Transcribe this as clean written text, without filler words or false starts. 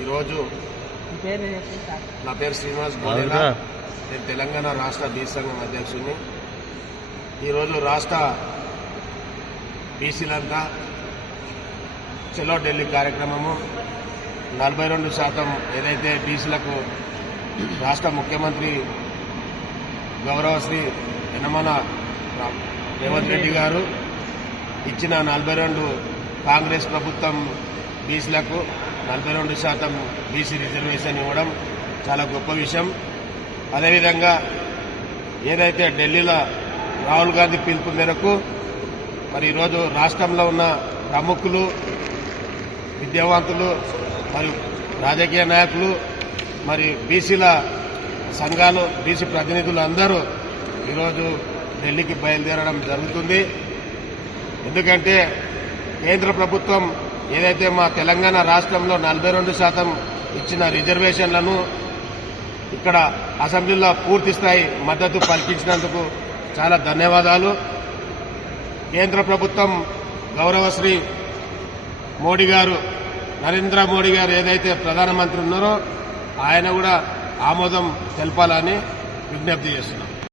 ఈరోజు నా పేరు శ్రీనివాస్ గోడెల, నేను తెలంగాణ రాష్ట్ర బీసీ సంఘం అధ్యక్షుడిని. ఈరోజు రాష్ట్ర బీసీలంతా చలో ఢిల్లీ కార్యక్రమము 42% ఏదైతే బీసీలకు రాష్ట్ర ముఖ్యమంత్రి గౌరవశ్రీ యనమల రేవంత్ రెడ్డి గారు ఇచ్చిన 42 కాంగ్రెస్ ప్రభుత్వం బీసీలకు 42% బీసీ రిజర్వేషన్ ఇవ్వడం చాలా గొప్ప విషయం. అదేవిధంగా ఏదైతే ఢిల్లీలో రాహుల్ గాంధీ పిలుపు మేరకు మరి ఈరోజు రాష్ట్రంలో ఉన్న ప్రముఖులు, విద్యావంతులు మరియు రాజకీయ నాయకులు మరి బీసీల సంఘాలు, బీసీ ప్రతినిధులు అందరూ ఈరోజు ఢిల్లీకి బయలుదేరడం జరుగుతుంది. ఎందుకంటే కేంద్ర ప్రభుత్వం ఏదైతే మా తెలంగాణ రాష్ట్రంలో 42% ఇచ్చిన రిజర్వేషన్లను ఇక్కడ అసెంబ్లీలో పూర్తి స్థాయి మద్దతు పలికించినందుకు చాలా ధన్యవాదాలు. కేంద్ర ప్రభుత్వం గౌరవశ్రీ మోడీ గారు, నరేంద్ర మోడీ గారు ఏదైతే ప్రధానమంత్రి ఉన్నారో ఆయన కూడా ఆమోదం తెలపాలని విజ్ఞప్తి చేస్తున్నాం.